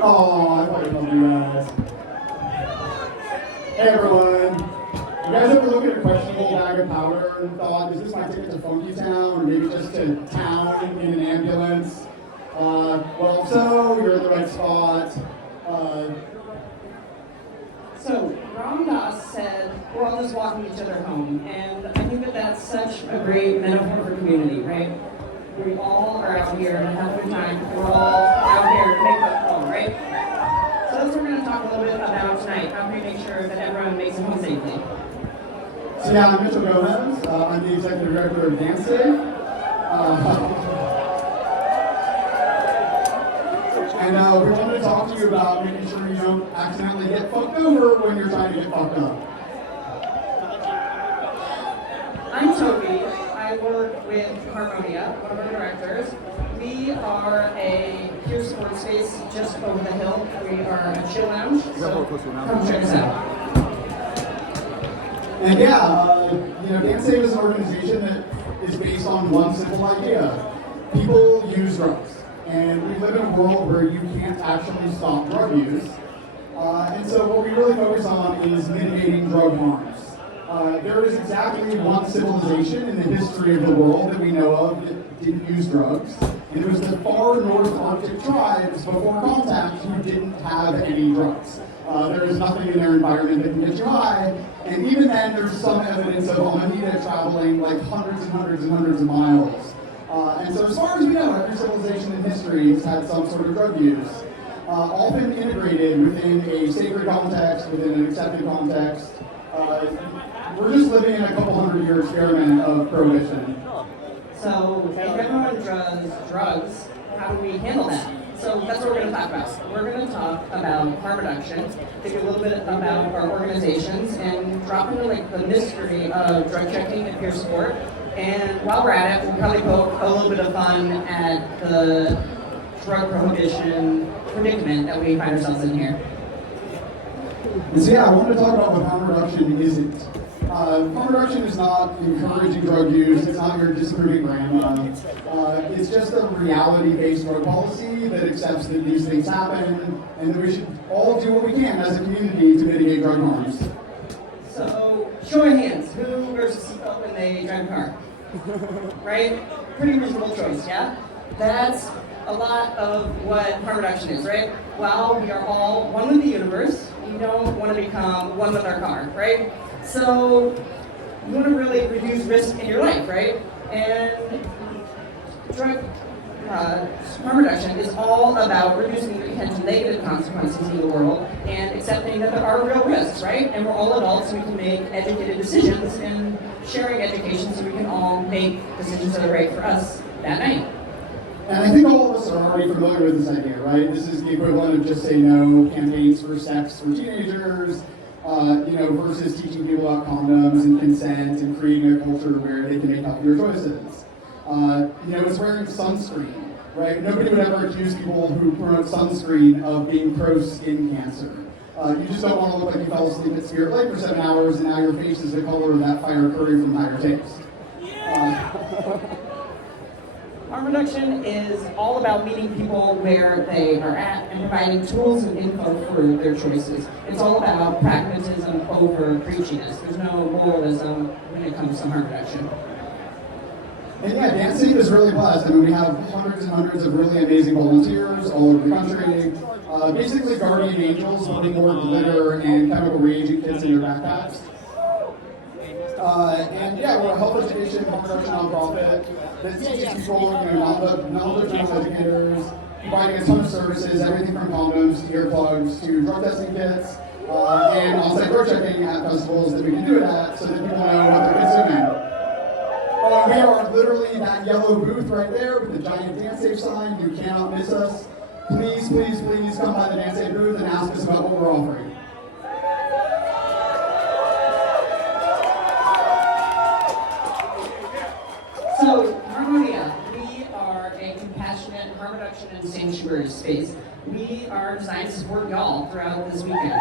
Oh, I thought you told me guys. Hey everyone. You guys ever look at a questionable bag of powder and thought, is this my ticket to Funky Town, or maybe just to town in an ambulance? Well, so you're in the right spot. So, Ram Dass said, we're all just walking each other home, and I think that that's such a great metaphor for community, right? We all are out here to have a good time. We're all out here to make it home, right? So that's what we're going to talk a little bit about tonight. How can we make sure that everyone makes it home safely? So yeah, I'm Mitchell Gomez. I'm the executive director of Dancesafe. And we wanted to talk to you about making sure you don't accidentally get fucked over when you're trying to get fucked up. I'm Tobey. I work with Harmonia, one of our directors. We are a peer support space just over the hill. We are a chill lounge, so come check us out. And yeah, Dancesafe is an organization that is based on one simple idea. People use drugs. And we live in a world where you can't actually stop drug use. And so what we really focus on is mitigating drug harms. There is exactly one civilization in the history of the world that we know of that didn't use drugs. And it was the far North Arctic tribes before contact who didn't have any drugs. There is nothing in their environment that can get you high. And even then, there's some evidence of Amanita traveling like hundreds and hundreds and hundreds of miles. And so as far as we know, every civilization in history has had some sort of drug use, often integrated within a sacred context, within an accepted context. We're just living in a couple hundred-year experiment of prohibition. So if everyone does drugs, how do we handle that? So that's what we're going to talk about. We're going to talk about harm reduction, think a little bit about our organizations, and drop into the mystery of drug checking and peer support. And while we're at it, we'll probably poke a little bit of fun at the drug prohibition predicament that we find ourselves in here. And so yeah, I want to talk about what harm reduction isn't. Harm reduction is not encouraging drug use, it's not your disapproving grandma. It's just a reality-based drug policy that accepts that these things happen and that we should all do what we can as a community to mitigate drug harms. So, show of hands, who wears a seatbelt when they drive a car? Right? Pretty reasonable choice, yeah? That's a lot of what harm reduction is, right? While we are all one with the universe, we don't want to become one with our car, right? So, you want to really reduce risk in your life, right? And drug harm reduction is all about reducing the potential negative consequences in the world and accepting that there are real risks, right? And we're all adults, so we can make educated decisions and sharing education so we can all make decisions that are right for us that night. And I think all of us are already familiar with this idea, right? This is the equivalent of Just Say No campaigns for sex for teenagers, versus teaching people about condoms and consent and creating a culture where they can make healthier choices. It's wearing sunscreen, right? Nobody would ever accuse people who promote sunscreen of being pro-skin cancer. You just don't want to look like you fell asleep at Spirit Lake for 7 hours and now your face is the color of that fire curry from Higher Taste. Harm reduction is all about meeting people where they are at and providing tools and info for their choices. It's all about pragmatism over preachiness. There's no moralism when it comes to harm reduction. And yeah, Dancesafe is really blessed. I mean, we have hundreds and hundreds of really amazing volunteers all over the country. Basically guardian angels putting more glitter and chemical reagent kits in their backpacks. And yeah, we're a health education, harm reduction nonprofit that teaches people, knowledge educators, providing a ton of services, everything from condoms to earplugs to drug testing kits, and on-site drug checking at festivals that we can do it at so that people know what they're consuming. We are literally that yellow booth right there with the giant Dancesafe sign. You cannot miss us. Please, please, please come by the Dancesafe booth and ask us about what we're offering. So, Harmonia, we are a compassionate harm reduction and sanctuary space. We are designed to support y'all throughout this weekend.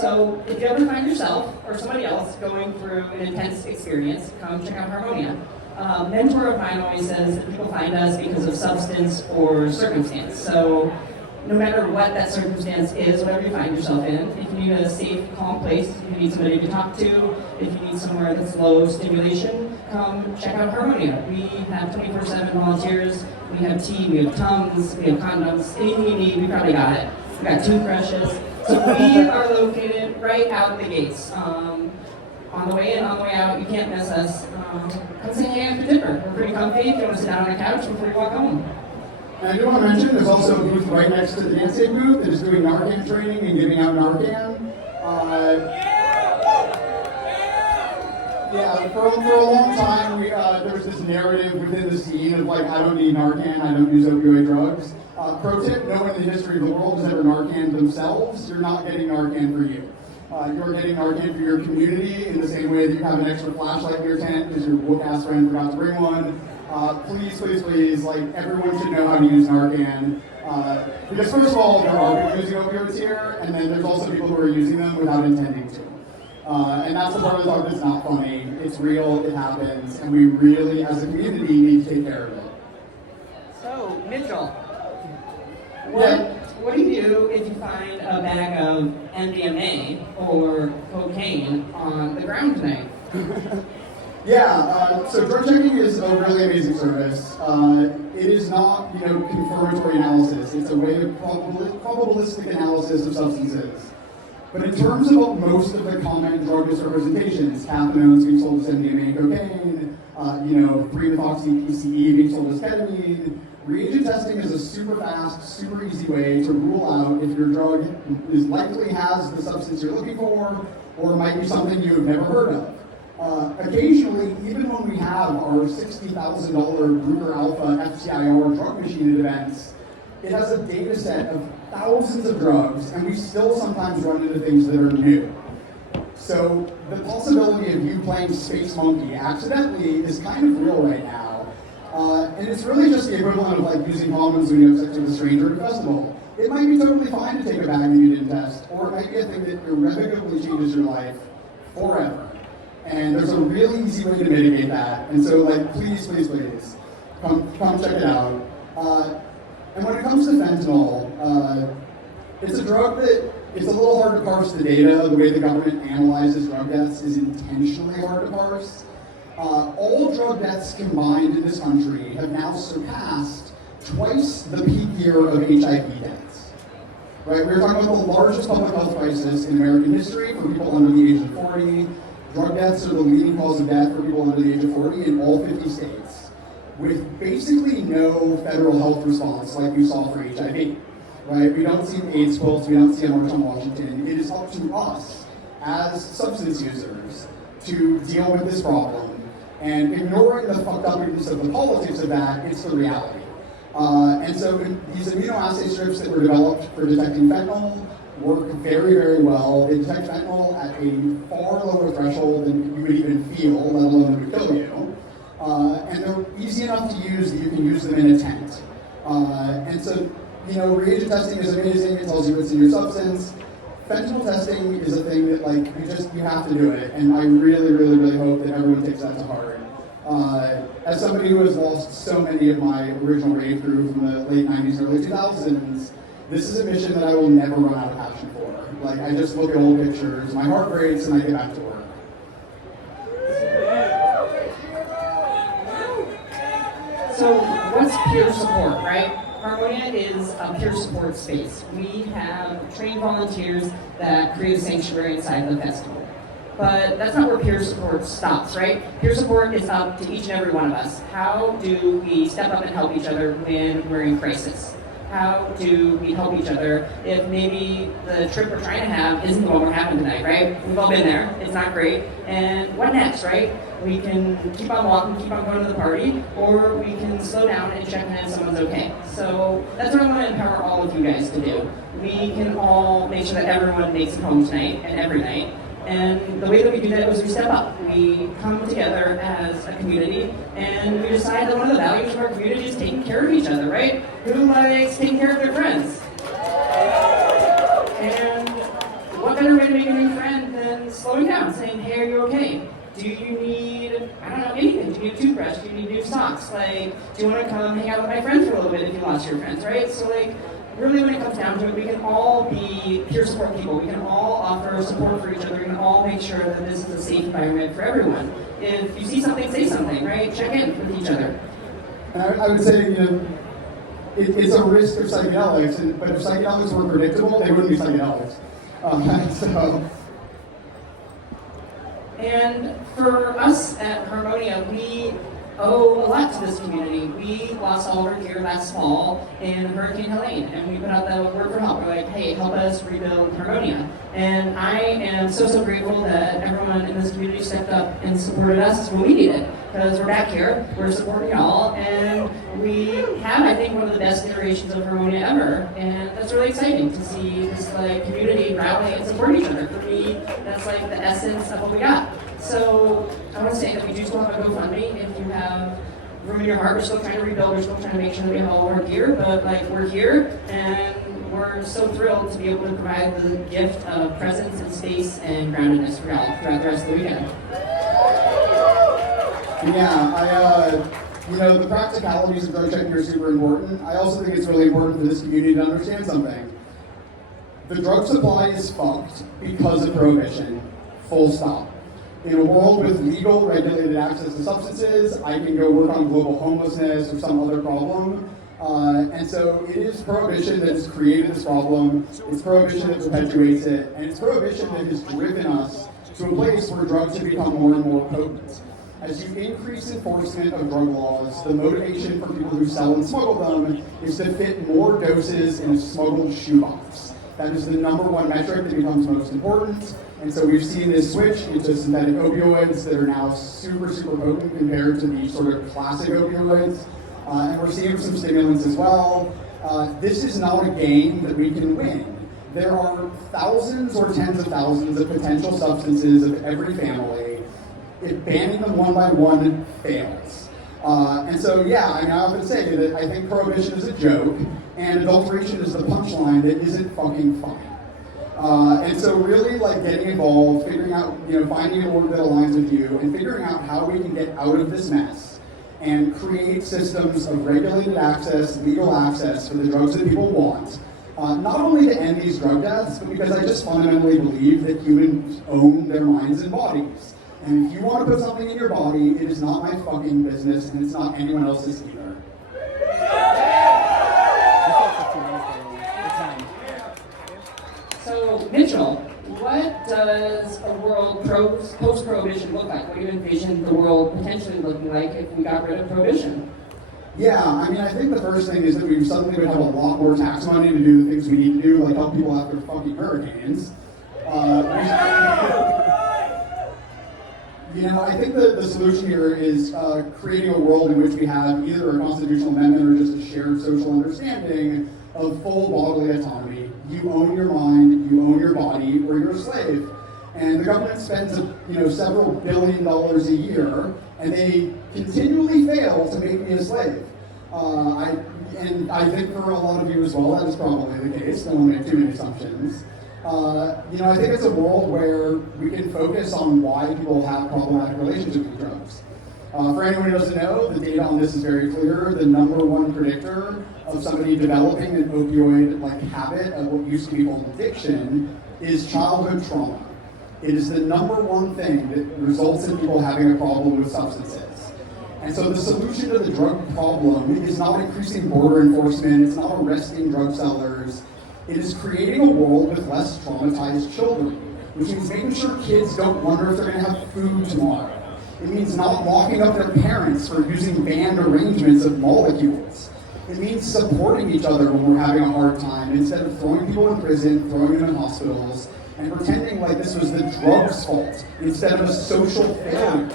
So, if you ever find yourself or somebody else going through an intense experience, come check out Harmonia. A mentor of mine always says that people find us because of substance or circumstance. So, no matter what that circumstance is, whatever you find yourself in, if you need a safe, calm place, if you need somebody to talk to, if you need somewhere that's low stimulation, come check out Harmonia. We have 24/7 volunteers, we have tea, we have Tums, we have condoms, anything you need, we probably got it. We got toothbrushes. So we are located right out the gates. On the way in, on the way out, you can't miss us. Come say hey after dinner. We're pretty comfy. If you want to sit down on a couch before you walk home. And I do want to mention there's also a booth right next to the Dancesafe booth that is doing Narcan training and giving out Narcan. Yeah, for a long time, there was this narrative within the scene of like, I don't need Narcan, I don't use opioid drugs. Pro tip, no one in the history of the world has ever Narcan themselves. You're not getting Narcan for you. You're getting Narcan for your community in the same way that you have an extra flashlight in your tent because your woke-ass friend forgot to bring one. Please, please, please, like, everyone should know how to use Narcan. Because first of all, there are people using opioids here, and then there's also people who are using them without intending to. And that's the part of the talk that's not funny. It's real, it happens, and we really, as a community, need to take care of it. So, Mitchell, Yeah. what do you do if you find a bag of MDMA or cocaine on the ground tonight? Yeah, so drug checking is a really amazing service. It is not, confirmatory analysis. It's a way of probabilistic analysis of substances. But in terms of most of the common drug misrepresentations, cathinones being sold as MDMA and cocaine, 3-methoxy-PCE being sold as ketamine, reagent testing is a super fast, super easy way to rule out if your drug likely has the substance you're looking for, or might be something you have never heard of. Occasionally, even when we have our $60,000 Bruker Alpha FCIR drug machine at events, it has a data set of thousands of drugs, and we still sometimes run into things that are new. So the possibility of you playing Space Monkey accidentally is kind of real right now. And it's really just the equivalent of like using condoms when you have sex with a stranger at a festival. It might be totally fine to take a bag that you didn't test, or it might be a thing that irrevocably changes your life forever. And there's a really easy way to mitigate that. And so, like, please, please, please, come check it out. And when it comes to fentanyl, it's a drug that it's a little hard to parse the data. The way the government analyzes drug deaths is intentionally hard to parse. All drug deaths combined in this country have now surpassed twice the peak year of HIV deaths. Right? We're talking about the largest public health crisis in American history for people under the age of 40. Drug deaths are the leading cause of death for people under the age of 40 in all 50 states, with basically no federal health response like we saw for HIV. Right? We don't see AIDS quilts, we don't see a march on Washington. It is up to us as substance users to deal with this problem. And ignoring the fucked upness of the politics of that, it's the reality. And so these immunoassay strips that were developed for detecting fentanyl work very, very well. They detect fentanyl at a far lower threshold than you would even feel, let alone it would kill you. And they're easy enough to use that you can use them in a tent. And so, reagent testing is amazing. It tells you what's in your substance. Fentanyl testing is a thing that, like, you have to do it. And I really, really, really hope that everyone takes that to heart. As somebody who has lost so many of my original rave crew from the late 90s, early 2000s, this is a mission that I will never run out of passion for. Like, I just look at old pictures, my heart breaks, and I get back to work. So, what's peer support, right? Harmonia is a peer support space. We have trained volunteers that create a sanctuary inside the festival. But that's not where peer support stops, right? Peer support is up to each and every one of us. How do we step up and help each other when we're in crisis? How do we help each other if maybe the trip we're trying to have isn't the one we're having tonight, right? We've all been there, it's not great. And what next, right? We can keep on walking, keep on going to the party, or we can slow down and check in if someone's okay. So that's what I want to empower all of you guys to do. We can all make sure that everyone makes it home tonight and every night. And the way that we do that is we step up. We come together as a community, and we decide that one of the values of our community is taking care of each other, right? Who likes taking care of their friends? And what better way to make a new friend than slowing down, saying, hey, are you okay? Do you need, anything? Do you need a toothbrush? Do you need new socks? Like, do you want to come hang out with my friends for a little bit if you lost your friends, right? So, really when it comes down to it, we can all be peer support people. We can all offer support for each other. We can all make sure that this is a safe environment for everyone. If you see something, say something, right? Check in with each other. And I would say, it's a risk of psychedelics, but if psychedelics were predictable, they wouldn't be psychedelics. So. And for us at Harmonia, we owe a lot to this community. We lost all of our gear last fall in Hurricane Helene, and we put out the word for help. We're like, hey, help us rebuild Harmonia. And I am so grateful that everyone in this community stepped up and supported us when we needed it. Because we're back here, we're supporting y'all, and we have, I think, one of the best iterations of Harmonia ever. And that's really exciting to see this community rally and support each other. For me, that's the essence of what we got. So I want to say that we do still have a GoFundMe. If you have room in your heart, we're still trying to rebuild, we're still trying to make sure that we have all our gear, but we're here, and we're so thrilled to be able to provide the gift of presence and space and groundedness for y'all throughout the rest of the weekend. Yeah, the practicalities of drug checking are super important. I also think it's really important for this community to understand something. The drug supply is fucked because of prohibition, full stop. In a world with legal, regulated access to substances, I can go work on global homelessness or some other problem. And so it is prohibition that has created this problem, it's prohibition that perpetuates it, and it's prohibition that has driven us to a place where drugs have become more and more potent. As you increase enforcement of drug laws, the motivation for people who sell and smuggle them is to fit more doses in a smuggled shoebox. That is the number one metric that becomes most important. And so we've seen this switch into synthetic opioids that are now super potent compared to the sort of classic opioids. And we're seeing some stimulants as well. This is not a game that we can win. There are thousands or tens of thousands of potential substances of every family. If banning them one by one fails. And so, I often say that I think prohibition is a joke, and adulteration is the punchline that isn't fucking funny. And so really getting involved, figuring out, finding a word that aligns with you, and figuring out how we can get out of this mess and create systems of regulated access, legal access for the drugs that people want. Not only to end these drug deaths, but because I just fundamentally believe that humans own their minds and bodies. And if you want to put something in your body, it is not my fucking business, and it's not anyone else's either. So, Mitchell, what does a world post-prohibition look like? What do you envision the world potentially looking like if we got rid of prohibition? Yeah, I think the first thing is that we suddenly would have a lot more tax money to do the things we need to do, like help people after fucking hurricanes. I think the solution here is creating a world in which we have either a constitutional amendment or just a shared social understanding of full bodily autonomy. You own your mind, you own your body, or you're a slave. And the government spends several $1 billion a year, and they continually fail to make me a slave. And I think for a lot of you as well, that is probably the case. Don't want to make too many assumptions. I think it's a world where we can focus on why people have problematic relationships with drugs. For anyone who doesn't know, the data on this is very clear. The number one predictor of somebody developing an opioid-like habit of what used to be called addiction is childhood trauma. It is the number one thing that results in people having a problem with substances. And so the solution to the drug problem is not increasing border enforcement, it's not arresting drug sellers. It is creating a world with less traumatized children, which means making sure kids don't wonder if they're going to have food tomorrow. It means not locking up their parents for using banned arrangements of molecules. It means supporting each other when we're having a hard time, instead of throwing people in prison, throwing them in hospitals, and pretending like this was the drug's fault, instead of a social failure.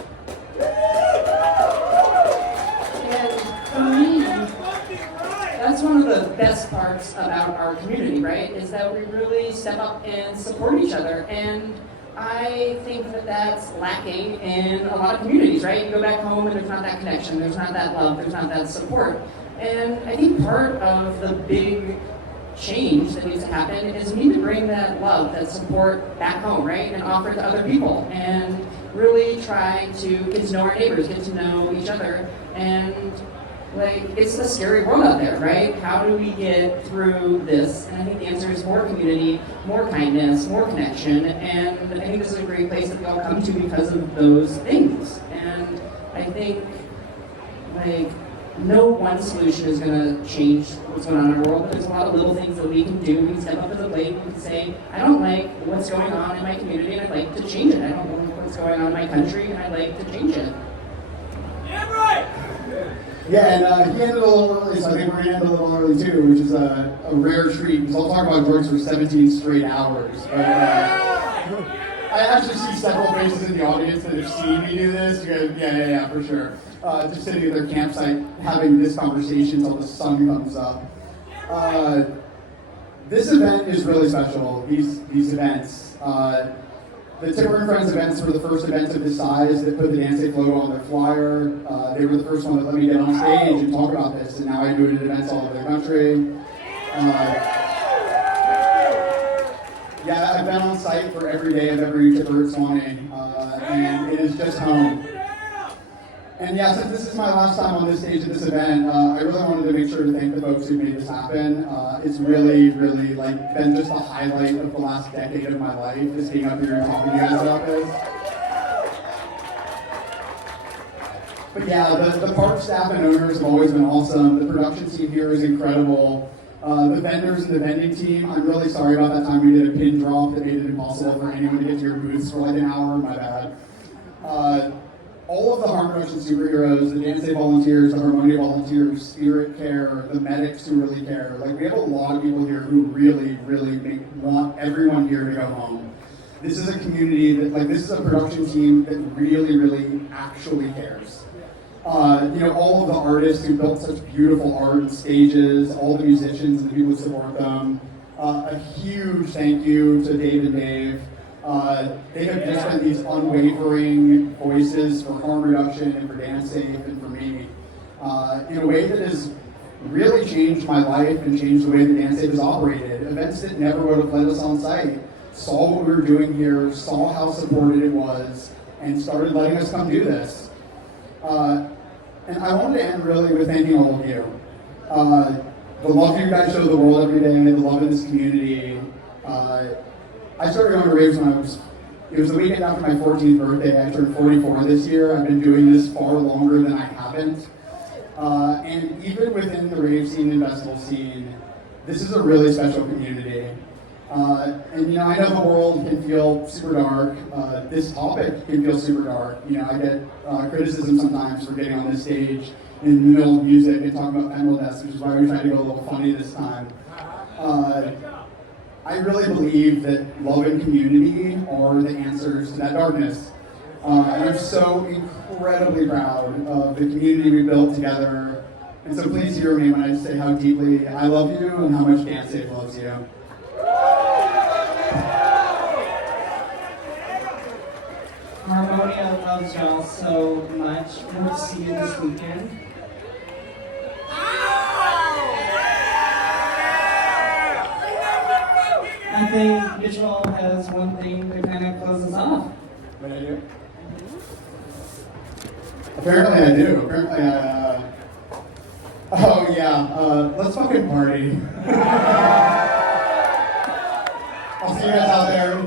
That's one of the best parts about our community, right? Is that we really step up and support each other. And I think that that's lacking in a lot of communities, right? You go back home and there's not that connection, there's not that love, there's not that support. And I think part of the big change that needs to happen is we need to bring that love, that support back home, right? And offer it to other people. And really try to get to know our neighbors, get to know each other. And like, it's a scary world out there, right? How do we get through this? And I think the answer is more community, more kindness, more connection, and I think this is a great place that we all come to because of those things. And I think, like, no one solution is going to change what's going on in our world, but there's a lot of little things that we can do. We can step up to the plate, we can say, I don't like what's going on in my community, and I'd like to change it. I don't like what's going on in my country, and I'd like to change it. Yeah, right! Yeah, and he ended a little early, so I think we're going to end a little early too, which is a rare treat, because I'll talk about drugs for 17 straight hours. But, I actually see several faces in the audience that have seen me do this. You guys, yeah, for sure. Just sitting at their campsite having this conversation until the sun comes up. This event is really special, these events. The Timber and Friends events were the first events of this size that put the Dancesafe logo on their flyer. They were the first one that let me get on stage and talk about this, and now I do it at events all over the country. Yeah, I've been on site for every day of every Tipper at Suwannee, and it is just home. And yeah, since this is my last time on this stage at this event, I really wanted to make sure to thank the folks who made this happen. It's really, really like been just a highlight of the last decade of my life, just being up here and talking to you guys about this. But yeah, the park staff and owners have always been awesome. The production team here is incredible. The vendors and the vending team, I'm really sorry about that time we did a pin drop that made it impossible for anyone to get to your booths for like an hour, my bad. All of the harm reduction superheroes, the Dancesafe volunteers, the Harmonia volunteers, Spirit Care, the medics who really care. Like, we have a lot of people here who really, really want everyone here to go home. This is a community that, like, this is a production team that really, really actually cares. All of the artists who built such beautiful art and stages, all the musicians and the people who support them. A huge thank you to Dave and Dave. They have just been these unwavering voices for harm reduction and for Dancesafe and for me in a way that has really changed my life and changed the way that Dancesafe is operated. Events that never would have let us on site saw what we were doing here, saw how supported it was, and started letting us come do this. And I wanted to end really with thanking all of you. The love you guys show the world every day, the love in this community. I started going to raves when it was the weekend after my 14th birthday. I turned 44 this year. I've been doing this far longer than I haven't. And even within the rave scene and festival scene, this is a really special community. And I know the world can feel super dark. This topic can feel super dark. I get criticism sometimes for getting on this stage in the middle of music and talking about fentanyl deaths, which is why we tried to go a little funny this time. I really believe that love and community are the answers to that darkness. And I'm so incredibly proud of the community we built together. And so please hear me when I say how deeply I love you and how much Dancesafe loves you. Harmonia loves y'all so much. Hope to see you this weekend. I think Mitchell has one thing to kind of close us off. What I do? Apparently I do. Oh yeah, let's fucking party. I'll see you guys out there.